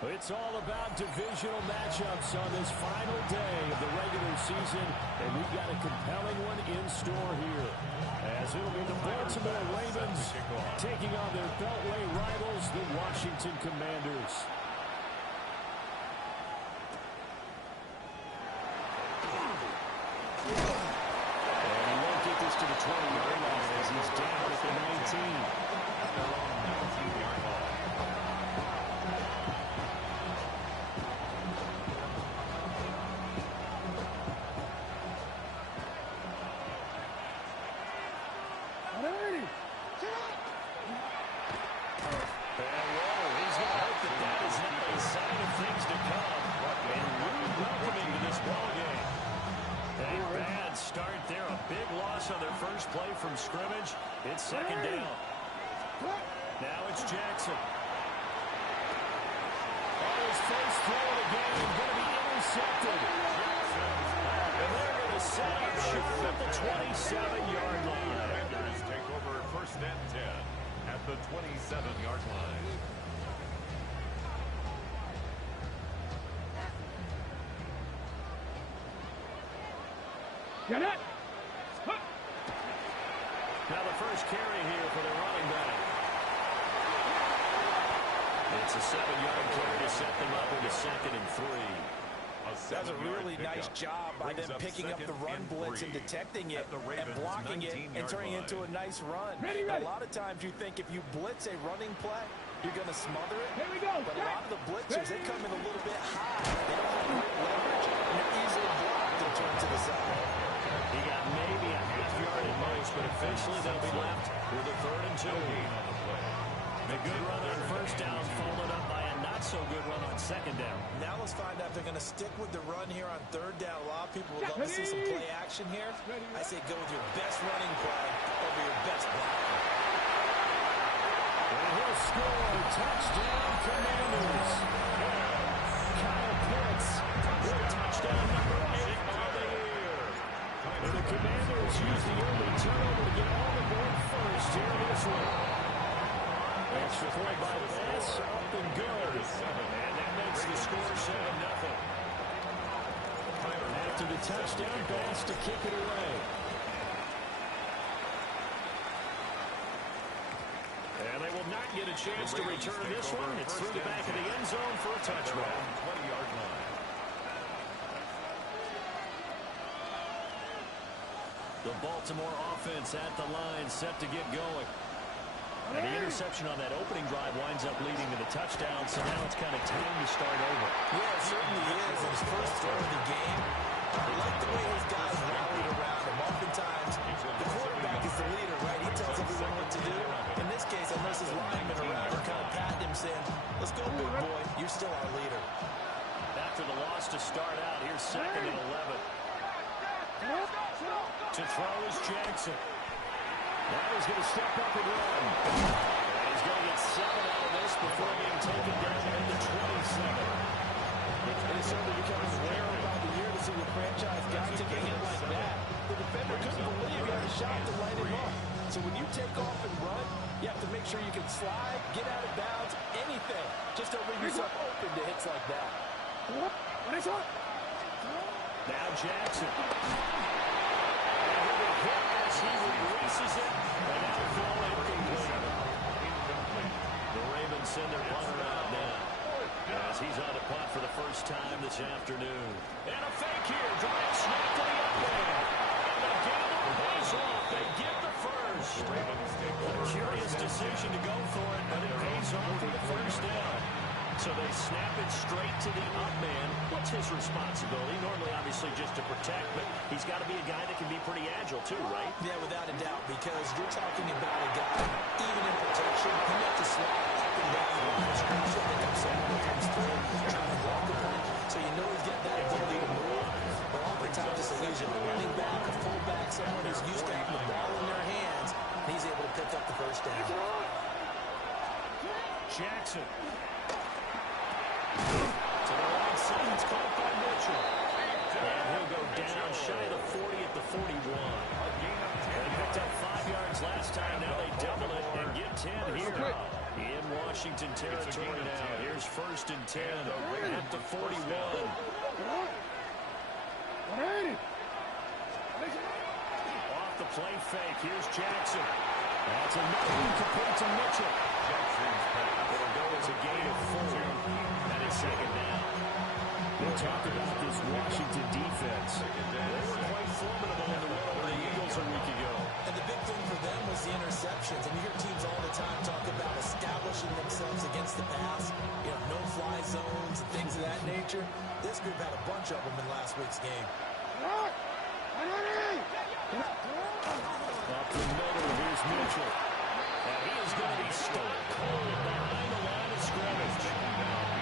It's all about divisional matchups on this final day of the regular season, and we've got a compelling one in store here. As it'll be the Baltimore Ravens taking on their Beltway rivals, the Washington Commanders. And he won't get this to the 20-yard line as he's down at the 19. At their own 19-yard line. Play from scrimmage. It's second down. Now it's Jackson. On his first throw of the game, going to be intercepted. And they're going to set up short at the 27-yard line. Commanders take over first and 10 at the 27-yard line. Get it! Now the first carry here for the running back. It's a 7-yard carry to set them up into 2nd and 3. That's a really nice job by them picking up the run blitz and detecting it and blocking it and turning it into a nice run. A lot of times you think if you blitz a running play, you're going to smother it. Here we go. But a lot of the blitzers, they come in a little bit high. They don't have great leverage, and they're easily blocked and turned to the side. He got maybe a half yard at most, but officially they'll be left with a 3rd and 2. A good run on first down, followed up by a not-so-good run on second down. Now let's find out if they're going to stick with the run here on 3rd down. A lot of people would love to see some play action here. I say go with your best running play over your best blocking. And he'll score. Touchdown, Commanders. Kyle Pitts with touchdown number 8 on the year. And the Commanders use the early turnover to get on the board first here in this one. Extra point by Bass, up and good. And that makes the score 7-0. After the touchdown, Bass to kick it away. And they will not get a chance to return this one. It's through the back of the end zone for a touchdown. 20-yard line. The Baltimore offense at the line, set to get going. And the interception on that opening drive winds up leading to the touchdown, so now it's kind of time to start over. Yeah, it certainly is. In his first throw of the game, I like the way his guys rallied around him. Oftentimes, the quarterback is the leader, right? He tells everyone what to do. In this case, unless his linemen around are kind of patting him, saying, let's go, big boy. You're still our leader. After the loss to start out, here's 2nd and 11. To throw is Jackson. Now he's going to step up and run. And he's going to get 7 out of this before being taken down at the 27. And it's certainly becoming rare around the year to see your franchise guy take a hit like that. The defender couldn't believe he had a shot to light him up. So when you take off and run, you have to make sure you can slide, get out of bounds, anything. Just don't leave yourself open to hits like that. Now Jackson. He releases it, and that'll fall incomplete. The Ravens send their punter out now, as he's on the punt for the first time this afternoon. And a fake here, drive snap to the up man. And the gamble pays off. They get the first. A curious decision to go for it, but it pays off for the first down. So they snap it straight to the up man. What's his responsibility? Normally, obviously, just to protect, but he's got to be a guy that can be pretty agile, too, right? Yeah, without a doubt, because you're talking about a guy, even in protection, he has to slide up and down the line of scrimmage to pick up someone comes through, trying to block the play. So you know he's got that ability to move, but oftentimes it's a lesion. A running back, a fullback, someone who's used to having the ball in their hands, he's able to pick up the first down. Jackson. To the right side, it's caught by Mitchell. And he'll go down shy of the 40 at the 41. They picked up 5 yards last time. Now they double it and get 10 here. In Washington territory now. Here's 1st first and 10 at the 41. Off the play fake. Here's Jackson. That's enough to put to Mitchell. It'll go as a gain of 4. That is second down. We'll talk about this Washington defense. They were quite formidable in the win over the Eagles a week ago. And the big thing for them was the interceptions. And you hear teams all the time talk about establishing themselves against the pass, no-fly zones and things of that nature. This group had a bunch of them in last week's game. Up the middle, here's Mitchell. And he is going to be stone cold behind the line of scrimmage.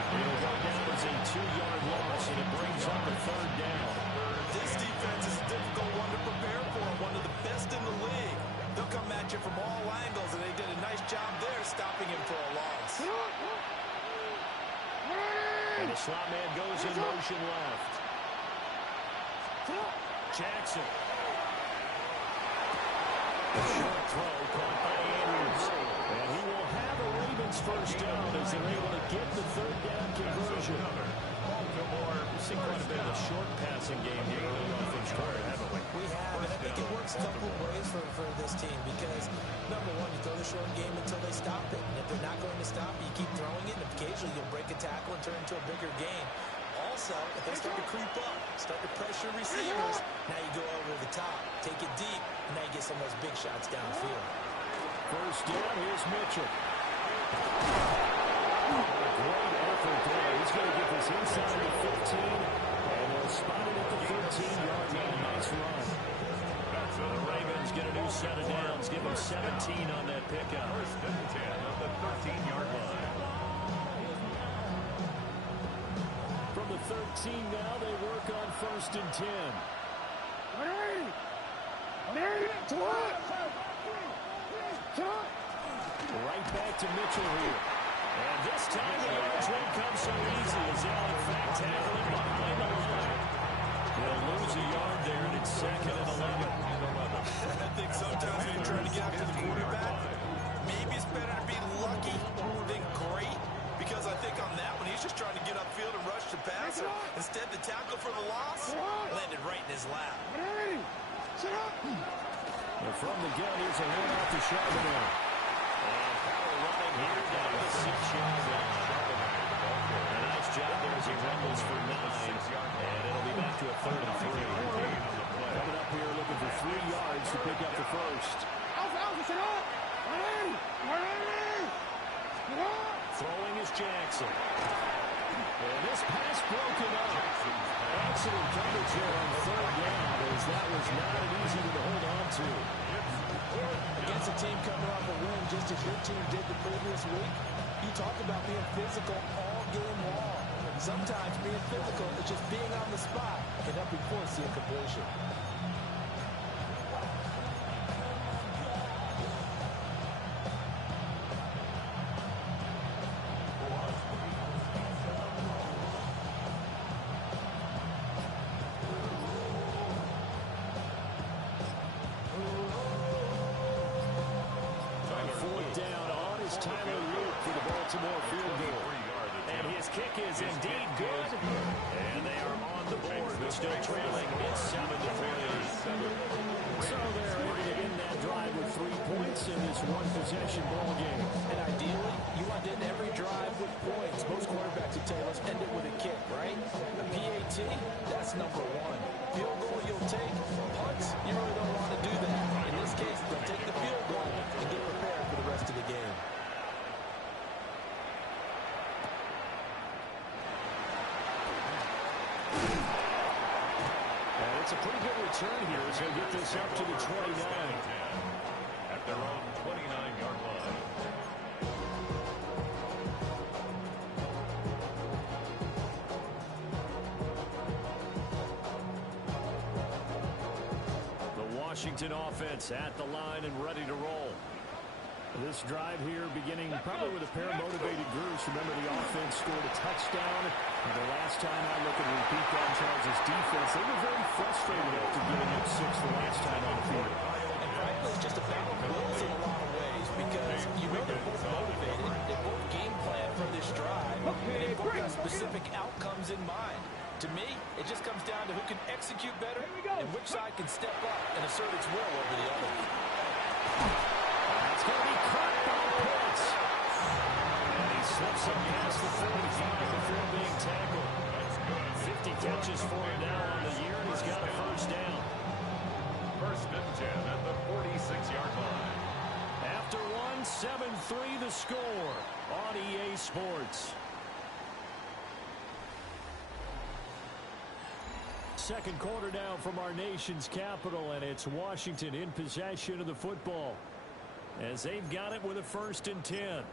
It'll go down as a 2-yard loss, and it brings up a third down. This defense is a difficult one to prepare for, one of the best in the league. They'll come at you from all angles, and they did a nice job there stopping him for a loss. And the slot man goes in motion left. Jackson. A short throw caught by Andrews. And he will have a Ravens first down as they're able to get the third down conversion. We've seen quite a bit of a short passing game here early on things started, haven't we? We have, and I think it works a couple of ways for this team because, number one, you throw the short game until they stop it. And if they're not going to stop it, you keep throwing it, and occasionally you'll break a tackle and turn it into a bigger game. Also, if they start to creep up, start to pressure receivers, now you go over the top, take it deep, and now you get some of those big shots downfield. First down, here's Mitchell. Great effort there. He's going to get this inside the 15, and he'll spot it at the 13-yard line. Nice run. So the Ravens get a new set of downs. Give them 17 on that pickup. First and 10 of the 13-yard line. From the 13 now, they work on first and 10. Right back to Mitchell here. And this time the yards won't come so easy as they'll in fact tackle him behind the line. They'll lose a yard there, and it's second and 11. I think sometimes when you're trying to get after the quarterback, maybe it's better to be lucky than great. Because I think on that one, he's just trying to get upfield and rush the passer. Instead, the tackle for the loss landed right in his lap. And from the gun, here's a handoff to Charbonnet. And power running here down the 6-yard line. A nice job there as he rumbles for 9. And it'll be back to a 3rd and 3. Coming up here looking for 3 yards to pick up the first. Throwing is Jackson. And this pass broken up. Excellent coverage here on 3rd down, as that was not an easy one to hold on to. Against a team coming off a win, just as your team did the previous week, you talk about being physical all game long. Sometimes being physical is just being on the spot and helping force the incompletion. Is indeed good, and they are on the board, but still trailing. It's 7-3. So they're able to end that drive with 3 points in this one-possession ball game. And ideally, you want to end every drive with points. Most quarterbacks would tell you, let's end it with a kick, right? A PAT, that's number 1. Field goal you'll take. Punts, you really don't want to do that. In this case, they'll take the field goal and get prepared for the rest of the game. It's a pretty good return here as he'll get this up to the 29. At their own 29-yard line. The Washington offense at the line and ready to roll. This drive here beginning probably with a pair of motivated groups. Remember, the offense scored a touchdown. And the last time I look and repeat that, Charles' defense, they were very frustrated after giving up 6 the last time on the field. And frankly, it's just a battle of wills in a lot of ways because you know they're both motivated. They both game plan for this drive. And if They've got specific outcomes in mind. To me, it just comes down to who can execute better and which side can step up and assert its will over the other. It's going to be caught by Pitts. And he slips up past the 45 before being tackled. 50 catches for him now on the year, and he's got a first down. First and 10 at the 46-yard line. After one, 7-3 the score on EA Sports. Second quarter now from our nation's capital, and it's Washington in possession of the football as they've got it with a 1st and 10.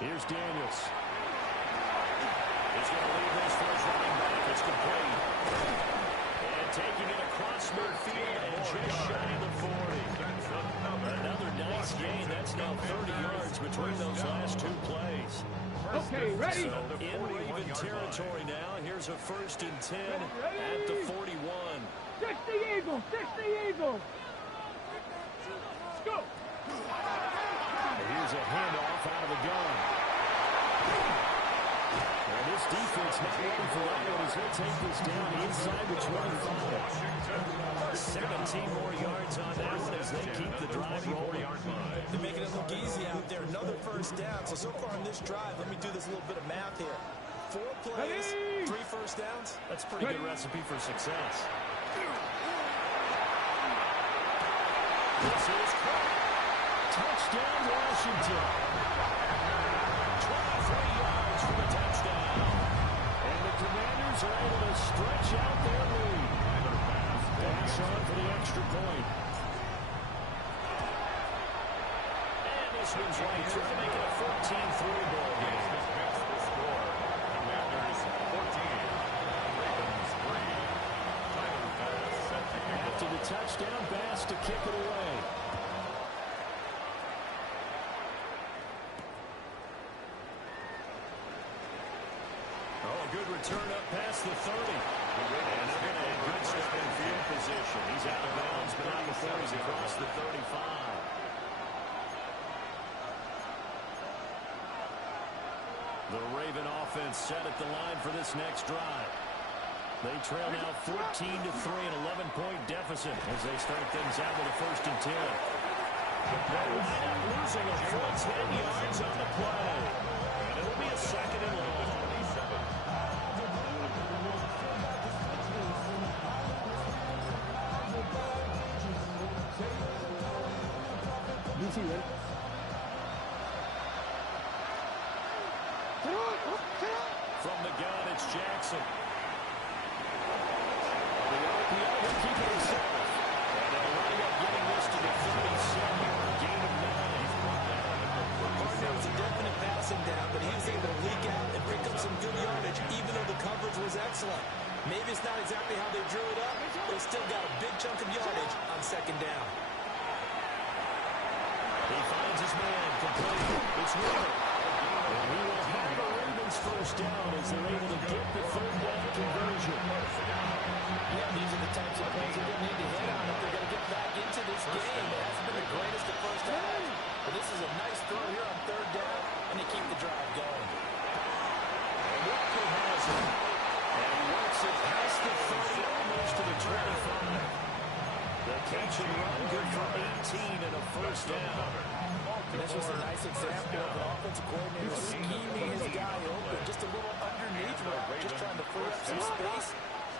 Here's Daniels. He's going to leave this for his running back. It's complete. And taking it across midfield and just shy of the 40. Another nice gain. That's now 30 yards between those last two plays. Okay, ready? So in Raven territory now. Here's a 1st and 10 at the 41. 60 Eagles! 60 Eagles! Let's go! Here's a handoff out of the gun. Now this defense not looking for that one as they take this down inside the 25. 17 more yards on that one as they keep the drive rolling. They're making it look easy out there. Another first down. So far in this drive, let me do this little bit of math here. 4 plays, 3 first downs. That's a pretty good recipe for success. This is caught. Touchdown, Washington. 23 yards for the touchdown. And the Commanders are able to stretch out their lead. Pass on for the extra point. And this one's right through to make it a 14-3 ball game. Commanders 14, Ravens 3. After the touchdown, Bass to kick it away. Good return up past the 30. And they're going to have good starting field position. He's out of bounds, but not before he's across the 35. The Raven offense set at the line for this next drive. They trail now 14-3, an 11-point deficit as they start things out with a 1st and 10. They wind up losing a full 10 yards on the play. And it'll be a 2nd and long. From the gun, it's Jackson. The RPO will keep it himself. And they'll wind up getting this to the 37, gain of 9. Gardner was a definite passing down, but he was able to leak out and pick up some good yardage, even though the coverage was excellent. Maybe it's not exactly how they drew it up, but it's still got a big chunk of yardage on 2nd down. He finds his man complete. It's Wheeler. And he will have the Ravens 1st down as they're able to get the 3rd down conversion. Yeah, these are the types of plays they're going to need to hit on if they're going to get back into this game. It hasn't been the greatest at first half, but this is a nice throw here on 3rd down, and they keep the drive going. Walker has it. And he works it past the 30, almost to the 25. The catch and run, good for 18 and a 1st down. This was a nice example of an offensive coordinator scheming his guy open, just a little underneath him, just trying to free up some space,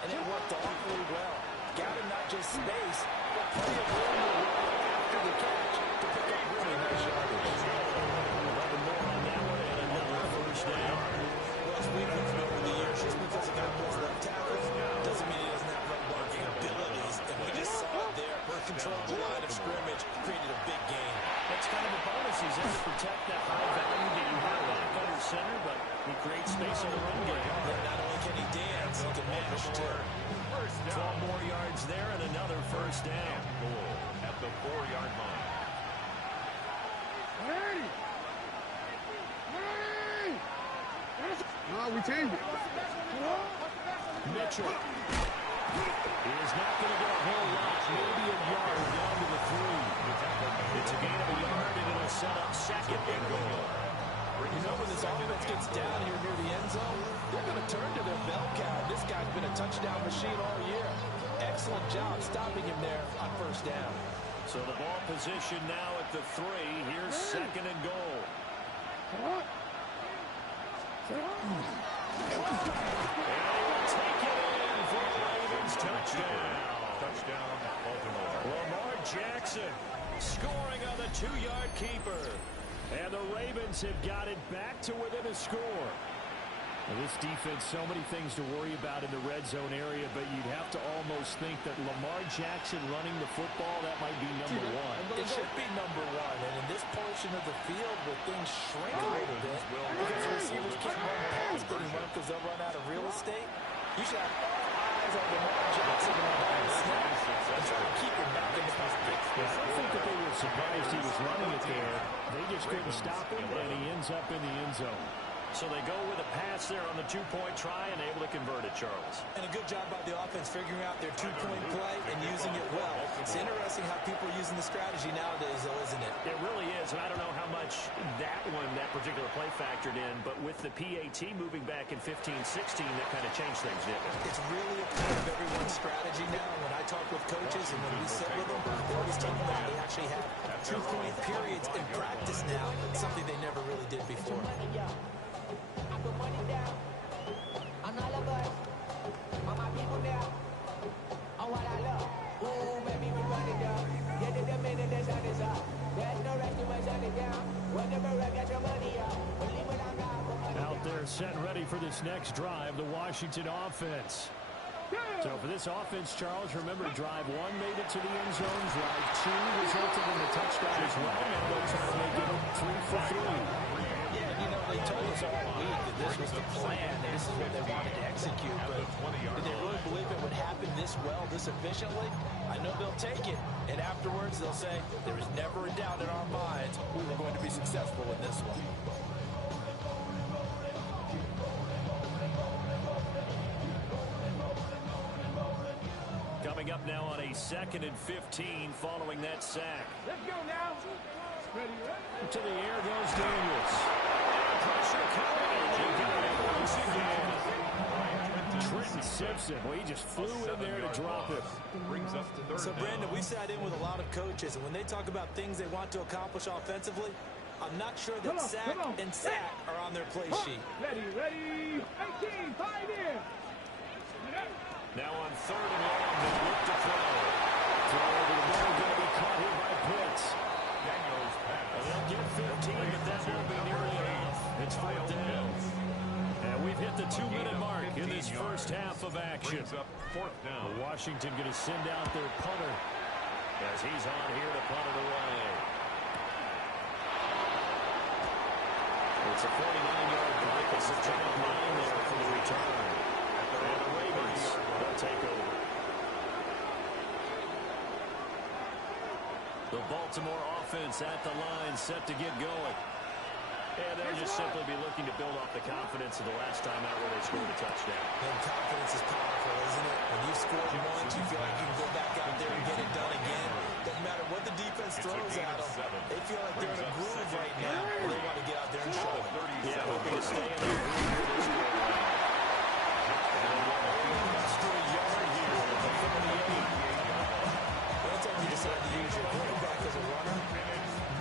and it worked awfully well. Got him not just space, but plenty of room to run after the catch to pick up really nice yardage. 11 more on that one and another 1st down. Well, as we've been over the years, just because a guy plays left tackle doesn't mean he doesn't have run blocking abilities, and we just saw it there. Controlled the line of scrimmage, created a big game. That's kind of a bonus. He's able to protect that high value that you have back under center, but he creates space in the run game. And not only can he dance, he can mash too. 12 more yards there and another 1st down. Goal at the 4-yard line. Mitchell. He is not going to get a whole lot, maybe a yard down to the 3. It's a gain of a yard, and it'll set up second and goal. You know, when this offense gets down here near the end zone, they're going to turn to their bell cow. This guy's been a touchdown machine all year. Excellent job stopping him there on first down. So the ball position now at the 3. Here's second and goal. And he will take it in for the Ravens touchdown. Touchdown, Baltimore. Lamar Jackson scoring on the 2-yard keeper. And the Ravens have got it back to within a score. Well, this defense, so many things to worry about in the red zone area, but you'd have to almost think that Lamar Jackson running the football, that might be number 1. It should be number 1. And in this portion of the field where things shrink a little bit, because the receivers can't run past anyone because they'll run out of real estate, you should have all eyes on Lamar Jackson on the snap and try to keep him back in the pocket. I don't think that they were surprised he was running it there. They just couldn't stop him, and he ends up in the end zone. So they go with a pass there on the 2-point try and able to convert it, Charles. And a good job by the offense figuring out their 2-point play and using it well. It's interesting how people are using the strategy nowadays, though, isn't it? It really is, and I don't know how much that particular play factored in, but with the PAT moving back in 15-16, that kind of changed things, didn't it? It's really a part of everyone's strategy now. When I talk with coaches and when we sit with them, they always tell me that they actually have 2-point periods in practice now, something they never really did before. Put money down on all of us, on my people now, on what I love. Ooh, baby, we run it down. Get to the minute, the sun is up. There's no rest to my shut it down. Whenever I get your money up, we'll leave it on God. Out there, set ready for this next drive, the Washington offense. So for this offense, Charles, remember, drive 1 made it to the end zone. Drive 2 resulted in a touchdown as well. Now they'll try to make it 3 for 3. Yeah, you know, they told us all week that this was the plan, and this is what they wanted to execute, but did they really believe it would happen this well, this efficiently? I know they'll take it, and afterwards they'll say, there is never a doubt in our minds we were going to be successful in this one. Coming up now on a 2nd and 15 following that sack. Let's go now. Ready, ready. To the air goes Daniels. Pressure coming, and they got it once again. Trenton Simpson, well, he just flew in there to drop it. Brings us to third So, Brandon, down. we sat in with a lot of coaches, and when they talk about things they want to accomplish offensively, I'm not sure that sack and sack are on their play sheet. Ready, ready. 18, 5 in. Now on 3rd and long, they look to throw. Throw over the middle, going to be caught here by Pitts. Daniels pass. They'll get 15, but that won't be nearly enough. It's 4th down. And we've hit the 2-minute mark in this first half of action. Brings up 4th down. Washington going to send out their punter as he's on here to punt it away. It's a 49-yard punt. It's a channel 9 there for the return. And the Ravens will take over. The Baltimore offense at the line set to get going. And they'll just simply be looking to build off the confidence of the last time out where they scored a touchdown. And confidence is powerful, isn't it? When you've scored once, you feel like you can go back out there and get it done again. Doesn't matter what the defense throws at them. They feel like they're in a groove right now, and they want to get out there and show it. Yeah, hoping to stay in the groove for this go around. And they want an extra yard here at the 38. Anytime you decide to use your quarterback as a runner,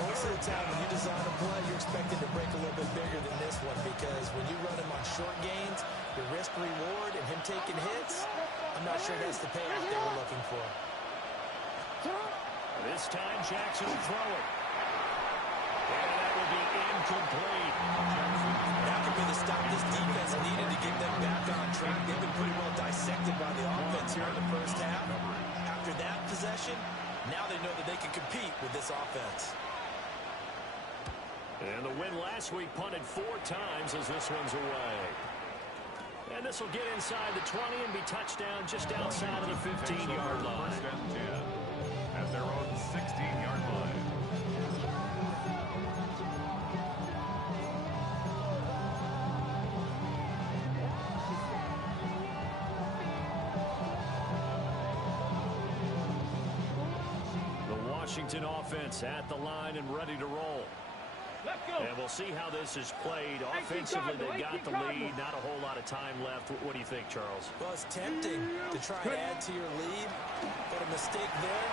most of the time when you design a play, you're expected to break a little bit bigger than this one, because when you run him on short gains, the risk-reward and him taking hits, I'm not sure that's the payoff they were looking for. This time Jackson will throw it. And that will be incomplete. That could be the stop this defense needed to get them back on track. They've been pretty well dissected by the offense here in the first half. After that possession, now they know that they can compete with this offense. And the win last week punted 4 times as this one's away. And this will get inside the 20 and be touchdown just outside of the 15-yard line. First and 10 at their own 16-yard line. Washington offense at the line and ready to roll. Let's go. And we'll see how this is played. Offensively, they got the lead. Not a whole lot of time left. What do you think, Charles? Well, it's tempting to try and add to your lead, but a mistake there,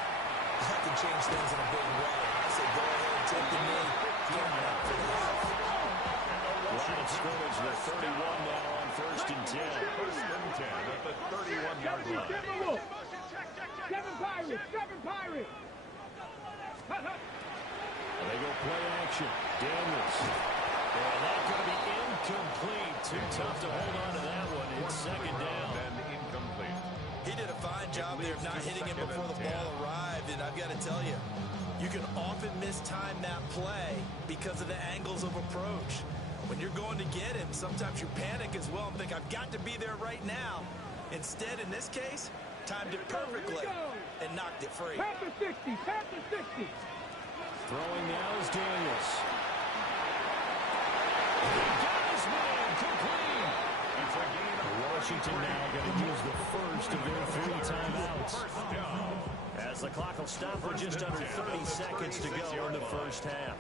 that can change things in a big way. I say go ahead, take the knee, get out for the half. Line of scrimmage, they're 31 now on 1st and 10. 1st and 10 at the 31-yard line. Seven Pirates. And they go play action. Daniels. And that's going to be incomplete. Too tough to hold on to that one. It's 2nd down. And incomplete. He did a fine job there of not hitting him before the ball arrived, and I've got to tell you, you can often mistime that play because of the angles of approach. When you're going to get him, sometimes you panic as well and think, I've got to be there right now. Instead, in this case, timed it perfectly and knocked it free. Panther 60. Throwing now is Daniels. He got his man complete. It's a gain of Washington now going to use the first of their 3 timeouts. first down. As the clock will stop for just under 30 seconds to go in the first half.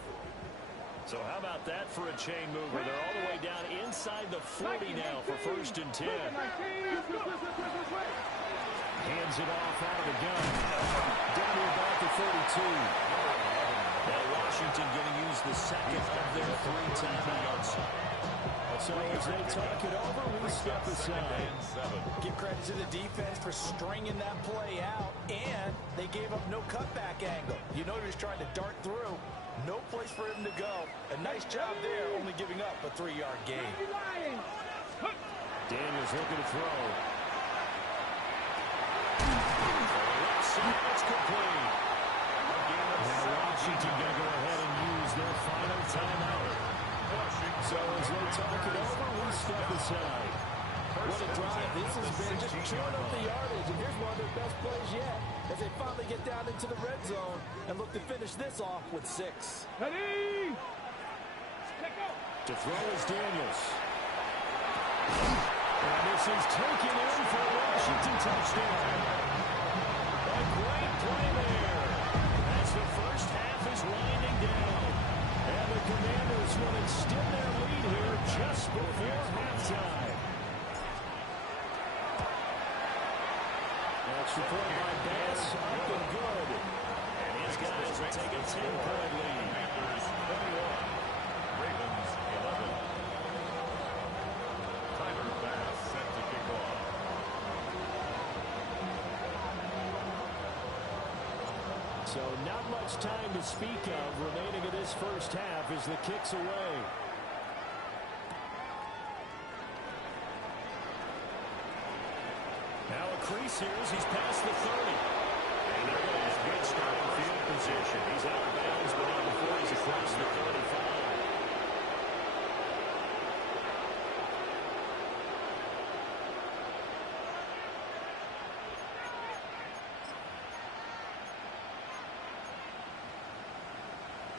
So how about that for a chain mover? They're all the way down inside the 40 now for 1st and 10. Hands it off out of the gun. Down to about the 32. Now Washington going to use the second of their 3 timeouts. So as they talk it over, we step aside. Give credit to the defense for stringing that play out, and they gave up no cutback angle. You know he was trying to dart through. No place for him to go. A nice job there, only giving up a 3-yard gain. Daniels looking to throw. It's complete. Now Washington going to go ahead and use their final timeout. So as they talk it over, we step aside. What a drive. This has been just chewing up the yardage, and here's one of their best plays yet as they finally get down into the red zone and look to finish this off with 6. Ready? To throw is Daniels. And this is taken in for a Washington touchdown. A great play there as the first half is winding down. And the Commanders will extend their lead here just before halftime. Extra point by Bass, up and good. And his guys will take a 10-point lead. Commanders 21, Ravens 11. Tyler Bass set to kick off. So not much time to speak of remaining in this first half as the kick's away. Now a crease here as he's past the 30. And there goes good starting field position. He's out of bounds, but not before he's across the 35.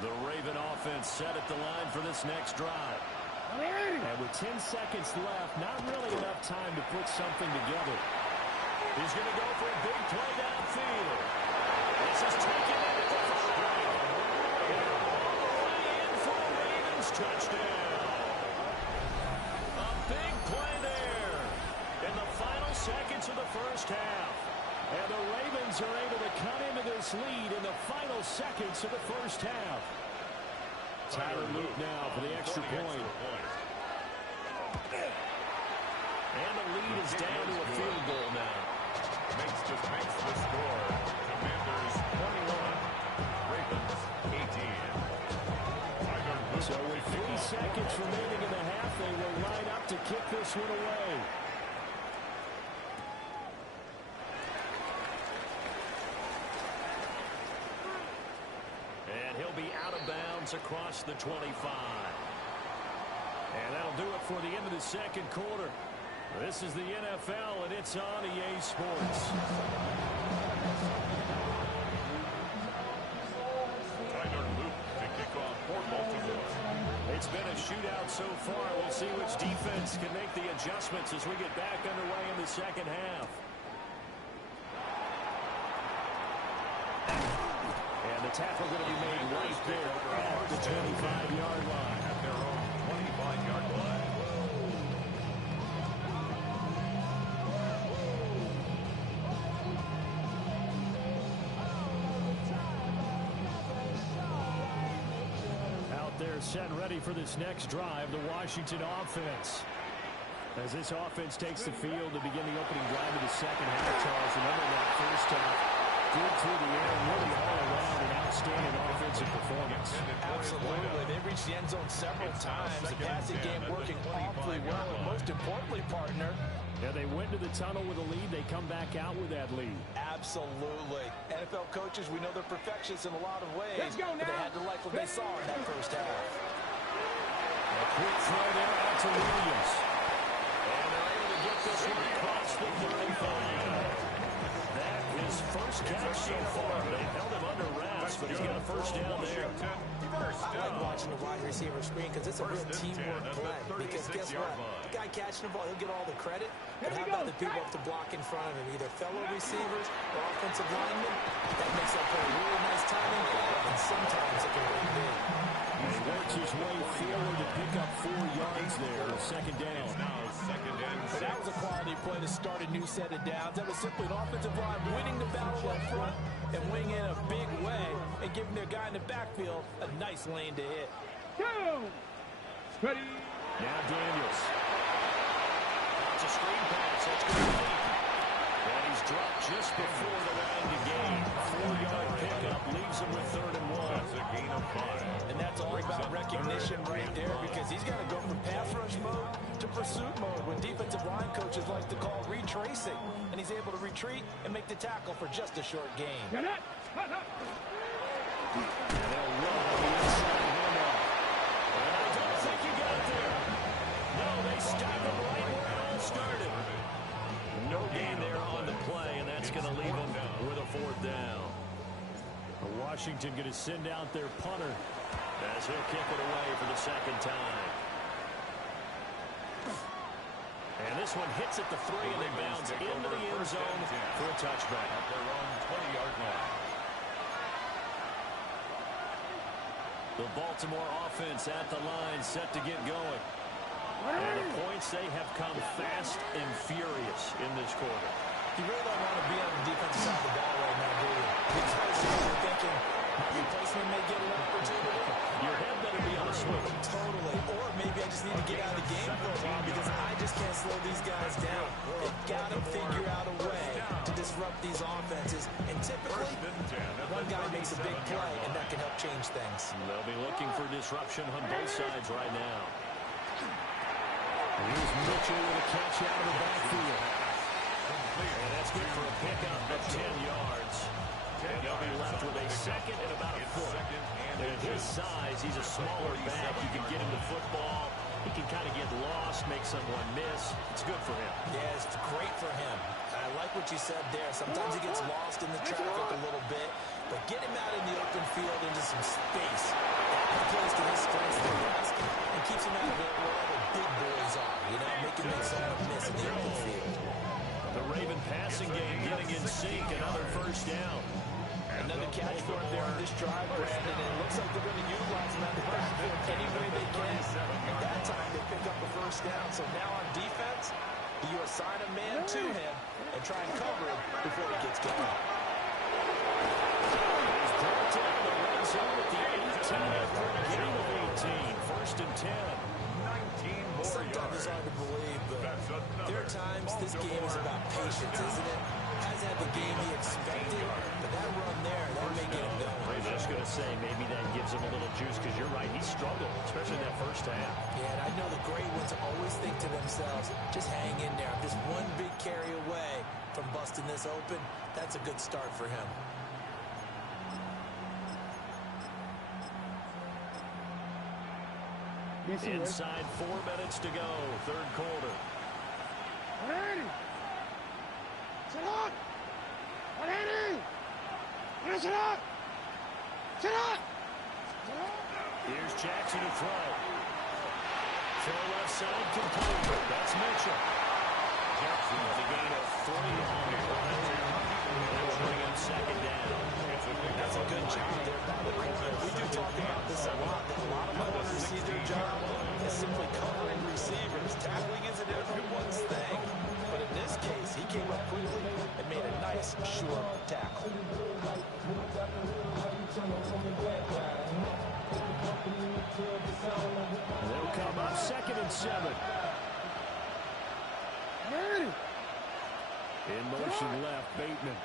The Raven offense set at the line for this next drive. And with 10 seconds left, not really enough time to put something together. He's going to go for a big play downfield. This is taken in at the 5. In for a Ravens touchdown. A big play there in the final seconds of the first half. And the Ravens are able to cut into this lead in the final seconds of the first half. Tyler Luke now for the extra point. And the lead is down to a field goal now. Makes the score. Commanders 21, Ravens 18. So with 3 seconds remaining in the half, they will line up to kick this one away. And he'll be out of bounds across the 25. And that'll do it for the end of the second quarter. This is the NFL, and it's on EA Sports. Tyler Luke to kick off for Baltimore. It's been a shootout so far. We'll see which defense can make the adjustments as we get back underway in the second half. And The tackle going to be made right there at the 25-yard line. At their own 25-yard line. Out there set ready for this next drive, the Washington offense. As this offense takes the field to begin the opening drive of the second half, Charles, remember that first half, good through the air, really all around an outstanding offensive performance. Absolutely. They reached the end zone several times. The passing game working awfully well, and most importantly, partner, Yeah, they went to the tunnel with a lead. They come back out with that lead. absolutely. NFL coaches, we know they're perfectionists in a lot of ways. Let's go but they now. had to like what they saw in that first half. A quick throw there out to Williams. And they're able to get this one across the 35. That is first catch so far. They held him under wraps, but he's got a first down there. I like watching the wide receiver screen because it's a real teamwork play. Because guess what? The guy catching the ball, he'll get all the credit. But how about the people up to block in front of him, either fellow receivers or offensive linemen? That makes that play a really nice timing play, and sometimes it can really big. He works his way forward to pick up 4 yards there. Second down. Now second and But that 6. was a quality play to start a new set of downs. That was simply an offensive line winning the battle up front and winning in a big way and giving their guy in the backfield a nice lane to hit. Go. Ready. Now Daniels. It's a screen pass. That's good. And he's dropped just before the line to gain. 4-yard pickup leaves him with 3rd and 1. That's a gain of 5. And that's all about recognition right there because he's got to go from pass rush mode to pursuit mode, what defensive line coaches like to call retracing. And he's able to retreat and make the tackle for just a short gain. Get it. Hut, hut. And they'll run on the inside handoff. And I don't think he got there. No, they stopped him right where it all started. No gain there on the play, and that's going to leave him with a 4th down. Washington going to send out their punter as he'll kick it away for the second time. And this one hits at the 3, and they bounce into the end zone for a touchback. At their own 20-yard line. The Baltimore offense at the line set to get going. And the points, they have come fast and furious in this quarter. You really don't want to be on the defensive side of the ball right now, do you? These guys are thinking, my replacement may get an opportunity. Your head better be on a swivel. Totally. Or maybe I just need to get out of the game for a while because I just can't slow these guys down. They've got to figure out a way to disrupt these offenses. And typically, one guy makes a big play, and that can help change things. They'll be looking for disruption on both sides right now. Here's Mitchell with a catch out of the backfield. And that's good for a pickup of 10 yards. And they'll be left with a second and about a foot. And at his size, he's a smaller back. You can get him the football. He can kind of get lost, make someone miss. It's good for him. Yeah, it's great for him. I like what you said there. Sometimes he gets lost in the traffic a little bit, but get him out in the open field into some space. That plays to his strengths the best and keeps him out of it where all the big boys are, you know, make him make someone miss in the open field. The Raven passing game getting in sync. Another first down. Another catch for him there on this drive, Brandon, and it looks like they're going to utilize him out of the backfield any way they can. And that time they pick up a first down. So now on defense, you assign a man to him and try and cover him before he gets going. He's brought down the red zone at the 18 after a gain of 18. First and 10. 19 more Sometimes it's yards. hard to believe, but there are times this game is about patience, isn't it? Hasn't had the game he expected, but that run there, that may get him going. I was just going to say, maybe that gives him a little juice, because you're right, he struggled, especially in that first half. Yeah, and I know the great ones always think to themselves, just hang in there. I'm just one big carry away from busting this open. That's a good start for him. Inside 4 minutes to go, third quarter. Ready. Sit up. Ready. Sit up. Sit up. Here's Jackson to throw. Throw left side, complete. That's Mitchell. Jackson with a gain of 3 on the play. That will bring up second down. That's a good job there by the corner. We do talk about this a lot, that a lot of corners see their job as simply covering receivers. Tackling isn't everyone's thing. But in this case, he came up quickly and made a nice, sure tackle. They'll come up 2nd and 7. In motion left, Bateman.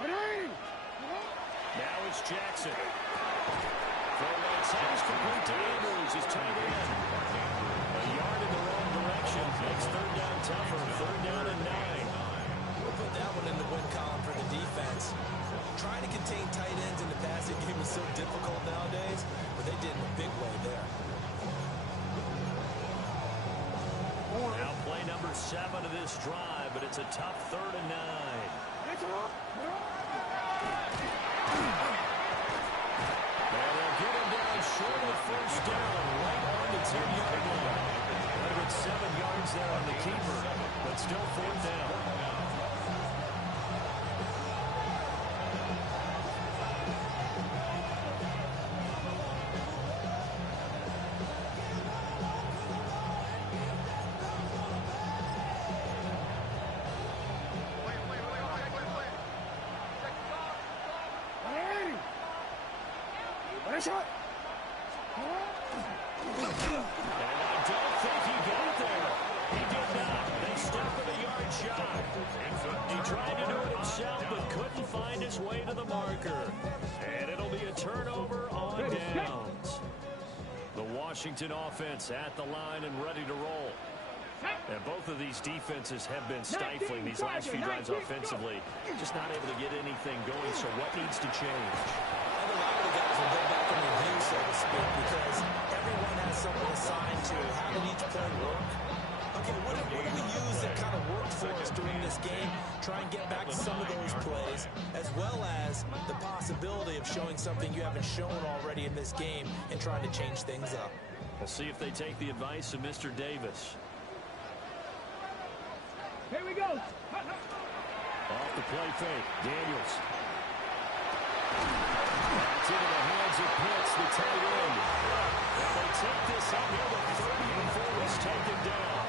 Now it's Jackson. Throw right side, complete to Andrews. He's tied in. A yard in the wrong direction. Makes 3rd down tougher. 3rd down and 9. We'll put that one in the win column for the defense. Trying to contain tight ends in the passing game is so difficult nowadays, but they did in a big way there. Now play number 7 of this drive, but it's a tough 3rd and 9. And they'll get him down short of 1st down, right on the 10-yard line. Right with 7 yards there on the keeper, but still 4th down. Shot. And I don't think he got there. He did not. They stopped at a yard shy. He tried to do it himself, but couldn't find his way to the marker. And it'll be a turnover on downs. The Washington offense at the line and ready to roll. And both of these defenses have been stifling these last few drives offensively. Just not able to get anything going, so what needs to change? A lot of the guys will go back and review, so to speak, because everyone has something assigned to how did each play work. Okay, what did we use that kind of worked for us during this game? Try and get back to some of those plays, as well as the possibility of showing something you haven't shown already in this game and trying to change things up. We'll see if they take the advice of Mr. Davis. Here we go. Off the play fake, Daniels. It's into the hands of Pitts, the tight end. And they take this up near the 30 before it's taken down.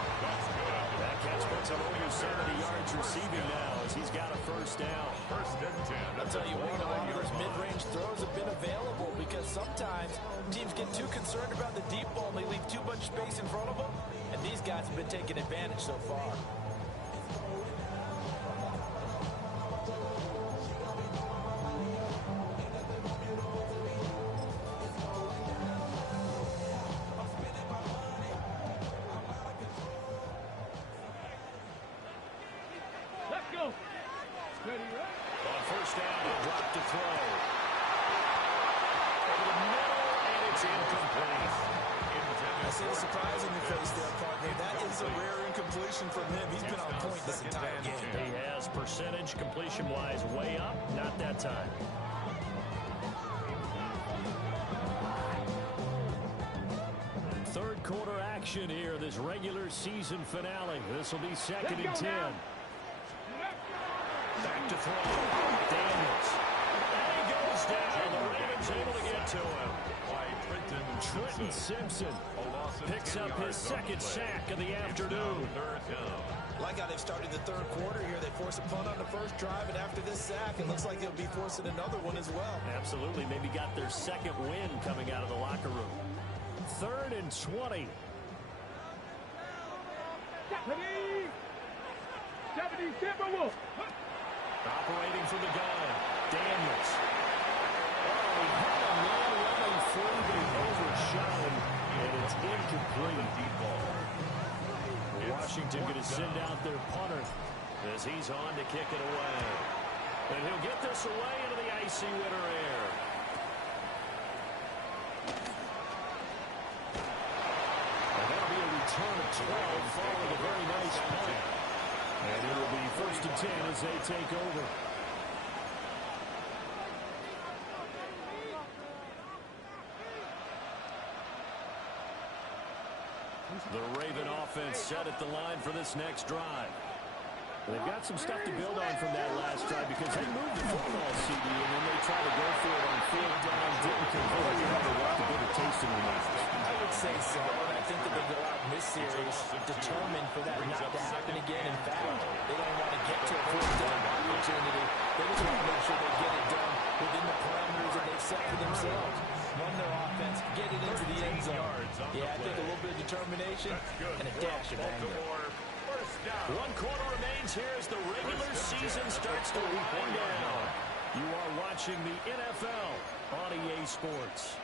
That catch puts him over 70 yards receiving now as he's got a 1st down. 1st and 10. I'll tell you what, a lot of those mid-range throws have been available because sometimes teams get too concerned about the deep ball and they leave too much space in front of them, and these guys have been taking advantage so far. On 1st down, he'll drop to throw. Over the middle, and it's incomplete. I see a surprise in your face there, partner. That is a rare incompletion from him. He's been on point this entire game. He has percentage completion-wise way up, not that time. Third quarter action here, this regular season finale. This will be 2nd and 10. Back to throw. Daniels. And he goes down. The Ravens able to get to him. Trenton Simpson picks up his 2nd sack of the afternoon. Like how they've started the 3rd quarter here. They force a punt on the 1st drive, and after this sack, it looks like they'll be forcing another one as well. Absolutely. Maybe got their 2nd win coming out of the locker room. 3rd and 20. Operating from the gun, Daniels. Oh, he had a man running through, but he overshot him, and it's incomplete. Deep ball. Washington going to send out their punter as he's on to kick it away. And he'll get this away into the icy winter air. And that'll be a return of 12 following a very nice punt. And it will be 1st and 10 as they take over. The Raven offense set at the line for this next drive. They've got some stuff to build on from that last drive because they moved the football, CD, and then they tried to go for it on fourth down, didn't convert. You have a lot of bitter taste in their mouth. I would say so, and I think that they go out in this series determined for that not to happen again. In fact, they don't want to get to a fourth down opportunity. They just want to make sure they get it done within the parameters that they've set for themselves. Run their offense, get it into the end zone. Yeah, I think a little bit of determination and a dash of anger. 1 quarter remains here as the regular season starts to wind down. You are watching the NFL on EA Sports.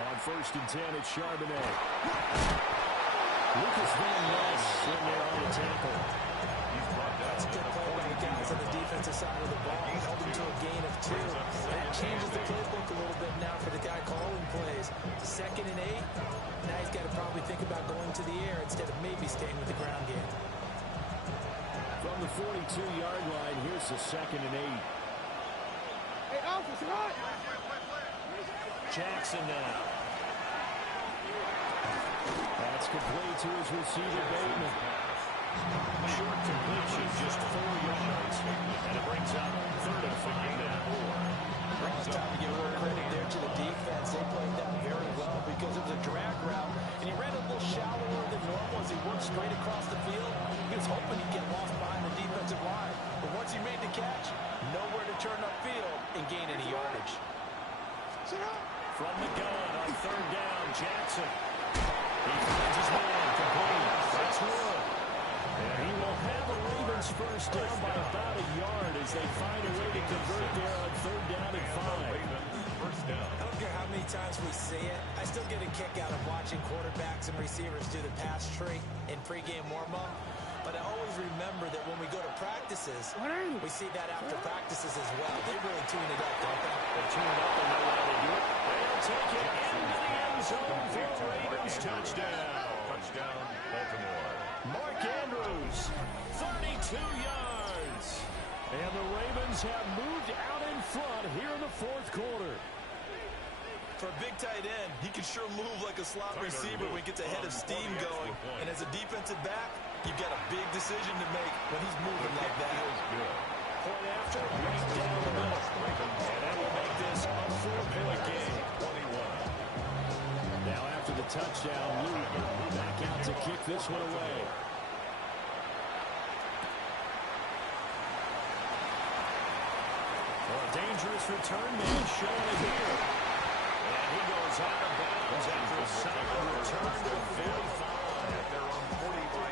On 1st and 10, it's Charbonnet. Lucas Van Ness in there on the tackle. That's a good play by the guys on the defensive side of the ball. Held him to a gain of 2. That changes the playbook a little bit now for the guy calling plays. 2nd and 8. Now he's got to probably think about going to the air instead of maybe staying with the ground game. From the 42-yard line, here's the 2nd and 8. Hey, Alpha, right. Jackson now. That's complete to his receiver, Bateman. Short completion, just 4 yards. And it brings up 3rd and 5 now. It's time to give a little credit there to the defense. They played that very well because it was a drag route, and he ran a little shallower than normal as he worked straight across the field. He was hoping he'd get lost behind the defensive line. But once he made the catch, nowhere to turn upfield and gain any yardage. From the gun on 3rd down, Jackson. He finds his man, complete. That's Wood. And he will have a Ravens first down by about a yard as they find a way to convert there on 3rd down and 5. I don't care how many times we see it. I still get a kick out of watching quarterbacks and receivers do the pass tree in pregame warm-up. But I always remember that when we go to practices, we see that after practices as well. They really tune it up, don't they? They tune it up and know how to do it. They'll take it into the end zone for a Ravens touchdown. Touchdown, Baltimore. Mark Andrews, 32 yards. And the Ravens have moved out in front here in the 4th quarter. For a big tight end, he can sure move like a slot receiver when he gets a head of steam going. And as a defensive back, you've got a big decision to make when he's moving like that. Point after, right down the middle. And that will make this a 4-point game. Now after the touchdown, Luke back out to kick this one away. Well, a dangerous return man showing it here. And he goes out of bounds after a solid return to 45.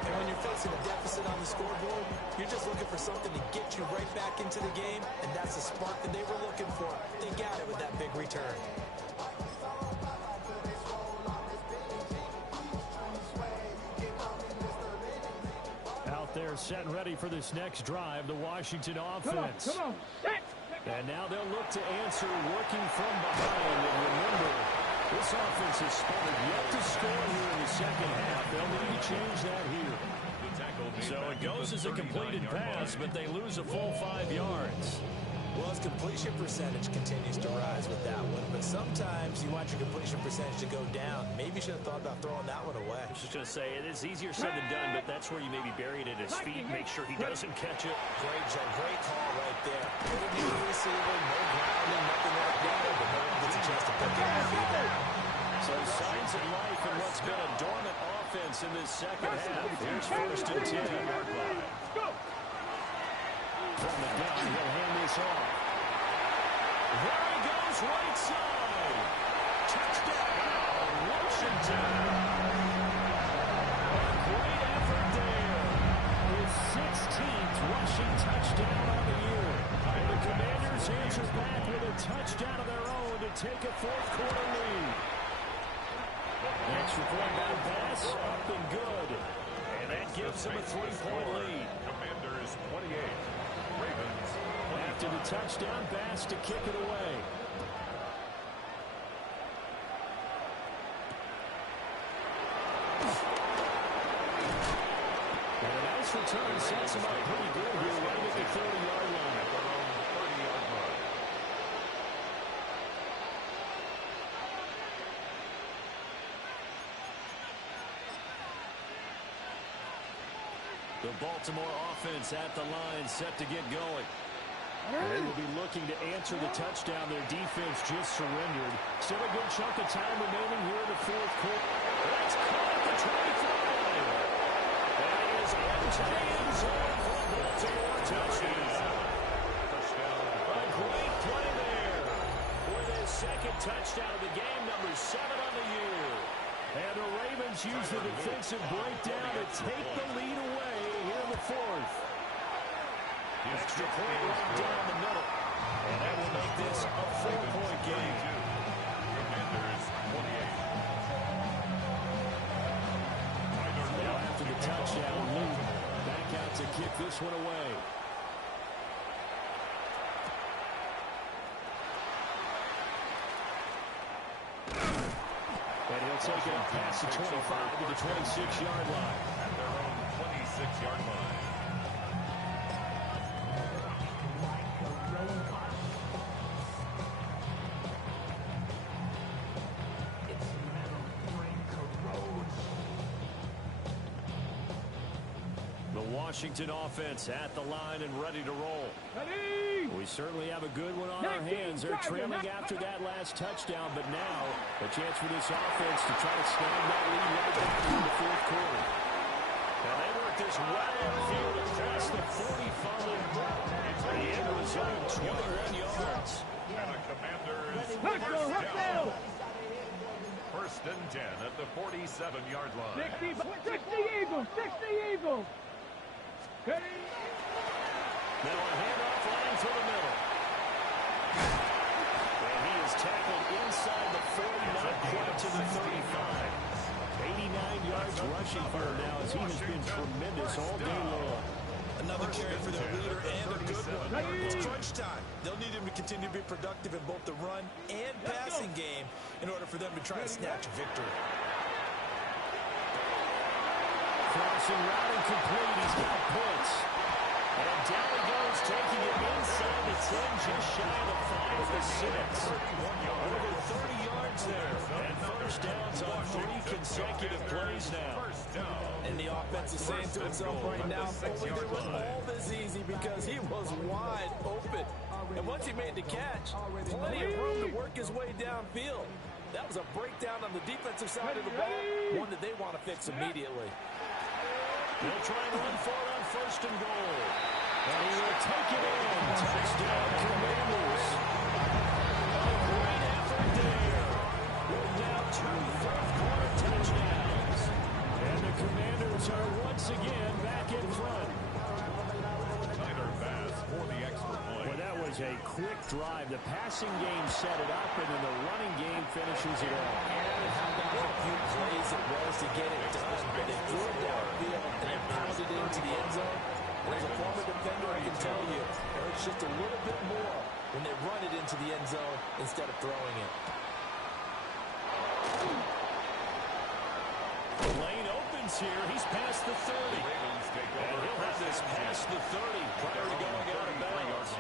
And when you're facing a deficit on the scoreboard, you're just looking for something to get you right back into the game, and that's the spark that they were looking for. They got it with that big return. Out there set and ready for this next drive, the Washington offense. Come on. And now they'll look to answer working from behind. And remember, this offense has sputtered yet to score here in the second half. They'll need to change that here. So it goes as a completed pass, but they lose a full 5 yards. Well, his completion percentage continues to rise with that one, but sometimes you want your completion percentage to go down. Maybe you should have thought about throwing that one away. I was just going to say, it is easier said than done, but that's where you maybe bury it at his feet, make sure he doesn't catch it. Great call right there. New receiver, no grounding, nothing like that, but no one gets a chance to pick it off either. So signs of life in what's been a dormant offense in this second half. Here's 1st and 10. From the gun, he'll hand this off. There he goes, right side. Touchdown, Washington. Great effort there. His 16th rushing touchdown on the year. And the Commanders answer back with a touchdown of their own to take a 4th quarter lead. Extra point down pass, up and good. And that gives them a 3-point lead. Commanders 28. Ravens 20. After the touchdown pass to kick it away. And a nice this return sets him up pretty good here right at the 30-yard line. At their own 30-yard line. The Baltimore offense at the line, set to get going. They will be looking to answer the touchdown. Their defense just surrendered. Still a good chunk of time remaining here in the fourth quarter. That's caught at the 25. That is into the end zone for a Baltimore touchdown. A great play there for their second touchdown of the game, number 7 on the year. And the Ravens use the defensive breakdown to take the lead away here in the fourth. Extra point right down the middle. And that will make this a 4-point game. Commanders 28. Now after the touchdown, Luke back out to kick this one away. And he'll take it past the 25 to the 26-yard line. At their own 26-yard line. Washington offense at the line and ready to roll. Ready! We certainly have a good one on our hands. They're trailing after that last touchdown, but now a chance for this offense to try to snag that lead right back in the fourth quarter. And they work this right upfield across the 45. The end result, 21 yards. And the Commanders Let's go! first and 10 at the 47-yard line. 60 Eagles! 60 Eagles! Ready? Now a handoff line to the middle. And he is tackled inside the 40, not quite to the 35. 89 yards rushing for him now as he has been tremendous all day long. Another carry for their leader and a good one. Ready? It's crunch time. They'll need him to continue to be productive in both the run and passing game in order for them to try and snatch a victory. Crossing route incomplete. He's got points. And down he goes, taking it inside the 10, just shy of the 5 of the 6. Over 30 yards there. And first downs on 3 consecutive plays now. And the offense is saying to itself right now, only they were all this easy because he was wide open. And once he made the catch, plenty of room to work his way downfield. That was a breakdown on the defensive side of the ball, one that they want to fix immediately. They'll try and run for it on first and goal. And he will take it in. Touchdown, Commanders. A great effort there. With now 2 fourth-quarter touchdowns. And the Commanders are once again back in front. Tyler Bass for the extra point. Well, that was a quick drive. The passing game set it up, and then the running game finishes it off. And how about how few plays it was to get it done, but they threw it downfield and then pounded it into the end zone. And as a former defender, I can tell you, it's just a little bit more when they run it into the end zone instead of throwing it. The lane opens here. He's past the 30. Ravens take And over. he'll have this past the 30 prior to going out of bounds.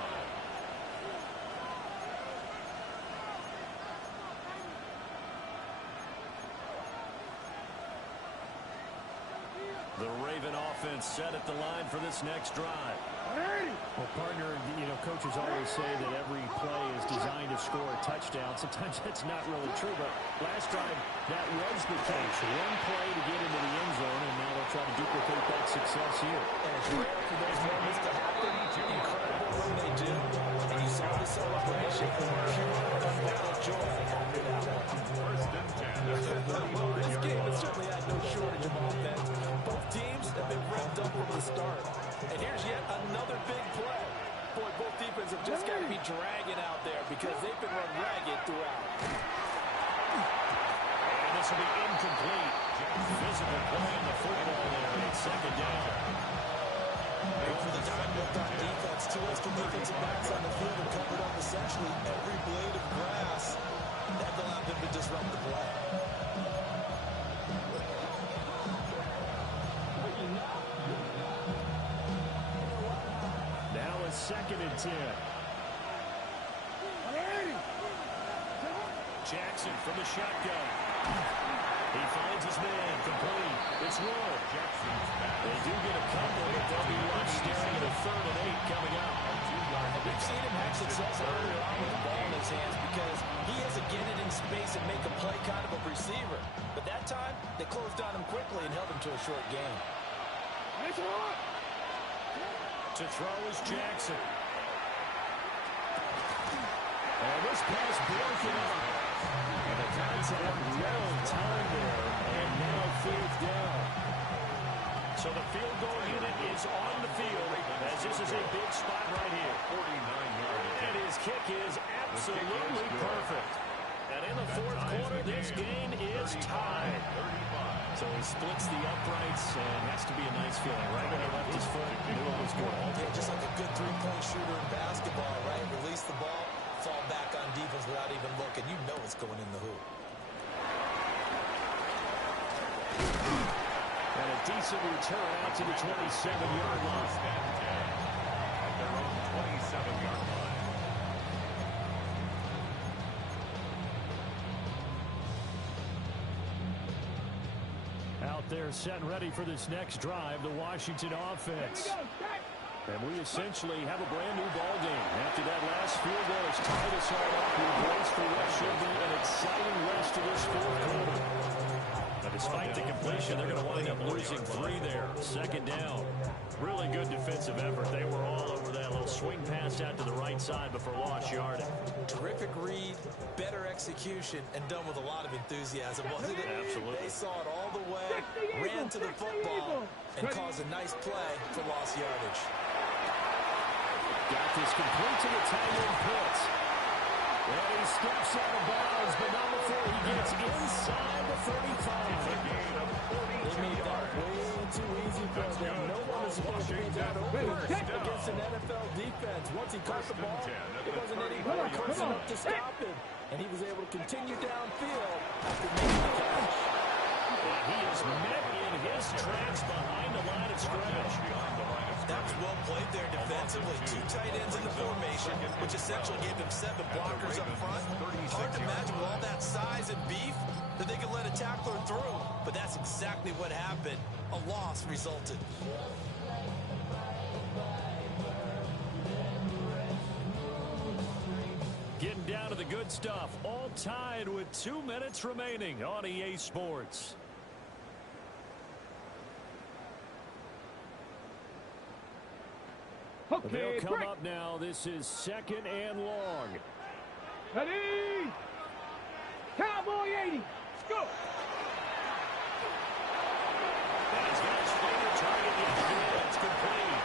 The Raven offense set at the line for this next drive. Ready? Well, partner, coaches always say that every play is designed to score a touchdown. Sometimes that's not really true, but last drive, that was the case. One play to get into the end zone, and now they'll try to duplicate that success here. And it's rare for those moments to happen. Incredible when they do. And you saw the celebration. Pure unbounded joy after that one. First and 10 at the 31-yard line. This game has certainly had no shortage of offense. Both teams have been revved up from the start. And here's yet another big play. Boy, both defenses have just got to be dragging out there because they've been run ragged throughout. And this will be incomplete. Physical play in the football there. It's second down. For the time built on defense, 2 extra defensive backs on the field have covered up essentially every blade of grass that allowed them to disrupt the play. gets in. Jackson from the shotgun. He finds his man, complete. It's Wood. They do get a couple, but they'll be left staring at a 3rd and 8 coming up. And we've seen him have success earlier on with the ball in his hands because he hasn't get it in space and make a play kind of a receiver. But that time, they closed on him quickly and held him to a short game. To throw is Jackson. And this pass broken up. And the Giants have long time there. And now 4th down. So the field goal unit is on the field as this is a big spot right here. 49-yard attempt. And his kick is absolutely perfect. And in the 4th quarter, this game is tied. So he splits the uprights and has to be a nice feeling. Right when he left his foot, he knew it was good. Yeah, just like a good three-point shooter in basketball, right? Release the ball, fall back on defense without even looking. You know it's going in the hoop. And a decent return out to the 27-yard line. At their own 27-yard line. Out there set and ready for this next drive, the Washington offense. And we essentially have a brand new ball game. After that last field goal has tied us all up, we brace for what should be an exciting rest of this 4th quarter. Now, despite the completion, they're going to wind up losing 3 there. 2nd down. Really good defensive effort. They were all over that little swing pass out to the right side before lost yardage. Terrific read, better execution, and done with a lot of enthusiasm, wasn't it? Absolutely. They saw it all the way, ran to the football, and caused a nice play for lost yardage. Got this complete to the tight end Pitts. And he steps out of bounds, but not before he gets inside the 35. They made that way too easy for them. No one is supposed to be that open against an NFL defense. Once he caught the ball, it wasn't anybody close enough to stop him. And he was able to continue downfield after making the catch. And he is met in his tracks behind the line of scrimmage. That was well played there defensively. 2 tight ends in the formation, which essentially gave them 7 blockers up front. Hard to imagine with all that size and beef that they could let a tackler through. But that's exactly what happened. A loss resulted. Getting down to the good stuff. All tied with 2 minutes remaining on EA Sports. They'll come up now. This is 2nd and long. Ready? Cowboy 80. Go. And he's got his favorite target yesterday. That's complete.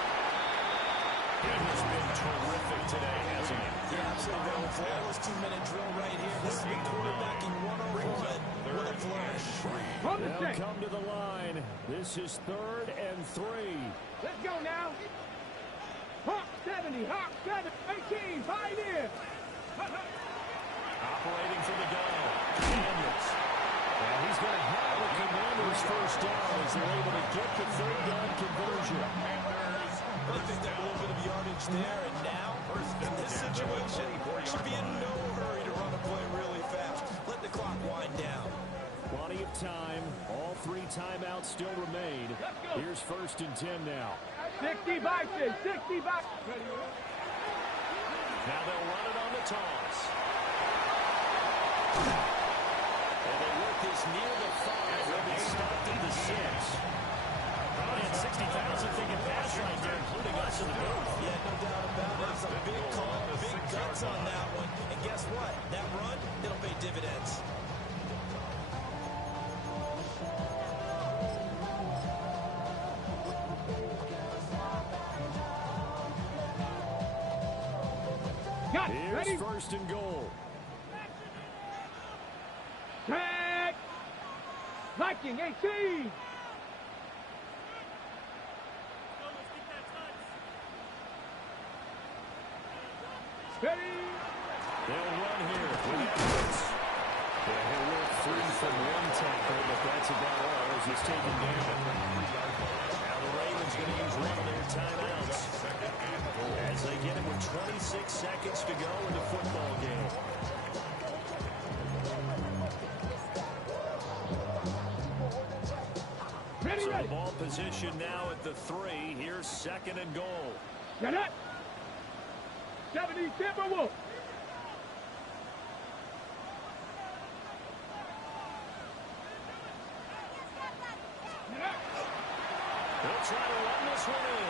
He has been terrific today, hasn't he? Yeah, absolutely. Flawless 2-minute drill right here. This is the quarterbacking 101 with a flourish. They'll come to the line. This is 3rd and 3. Let's go now. Hawk 70, Hawk 7, 18, pioneer. Operating from the gun. Daniels. And he's going to have the Commanders' first down as they're able to get the 3rd down conversion. But I think that little bit of yardage there, and now, in this situation, should be in no hurry to run a play really fast. Let the clock wind down. Plenty of time. All 3 timeouts still remain. Here's 1st and 10 now. 60 Bison, 60 Bison. Now they'll run it on the toss. And they work this near the 5. They'll be stopped at the 6. Probably had 60,000 thinking pass right there, including us in the booth. Yeah, no doubt about it. It's a big call, big guts on that one. And guess what? That run, it'll pay dividends. Here's 1st and goal. Tag. Viking 18. Ready. They'll run here with Edwards. Yeah, he'll work 3 from 1 tackle, but that's about all as he's taken down. Now the Ravens going to use one of their timeouts as they get it with 20 seconds to go in the football game. Ready, So ready. ball position now at the 3. Here's 2nd and goal. Get up. 70 Timberwolves. He'll try to run this one in.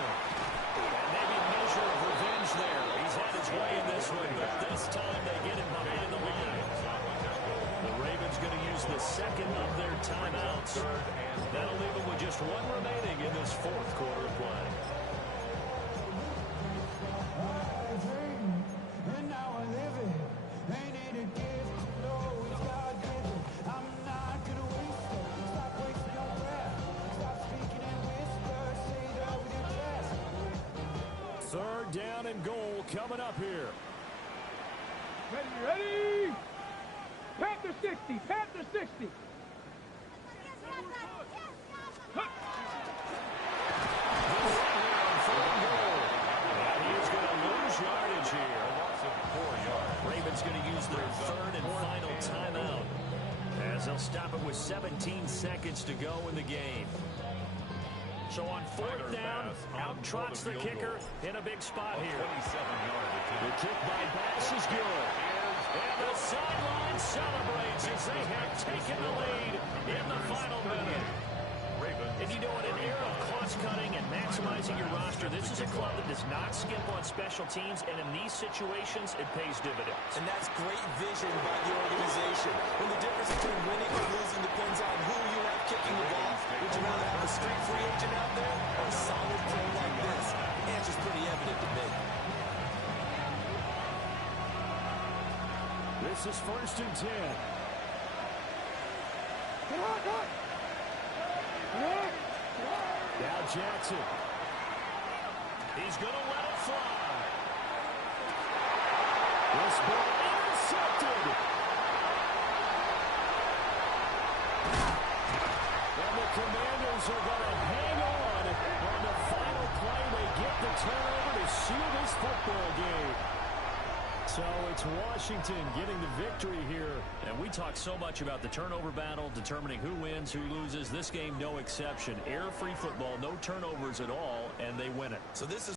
And maybe a measure of revenge there. He's had his way in this one, but this time they get him behind the line. The Ravens going to use the 2nd of their timeouts. That'll leave them with just 1 remaining in this 4th quarter of play. Third down and goal coming up here. Ready, ready. Panther 60. Panther 60. He's going to lose yardage here. Ravens going to use their 3rd and final timeout as they'll stop it with 17 seconds to go in the game. So on 4th down, out trots the kicker in a big spot here. The kick by Bass is good. And the sideline celebrates as they have taken the lead in the final minute. If you know, in an era of cost-cutting and maximizing your roster, this is a club that does not skimp on special teams, and in these situations, it pays dividends. And that's great vision by the organization. When the difference between winning and losing depends on who you have kicking the ball, would you rather have a street free agent out there or a solid pro like this? The answer's pretty evident to me. This is 1st and 10. Come on, come on. Now Jackson. He's going to let it fly. This ball intercepted. And the Commanders are going to hang on the final play. They get the turnover to seal this football game. So it's Washington getting the victory here. And we talk so much about the turnover battle, determining who wins, who loses. This game, no exception. Error-free football, no turnovers at all, and they win it. So this is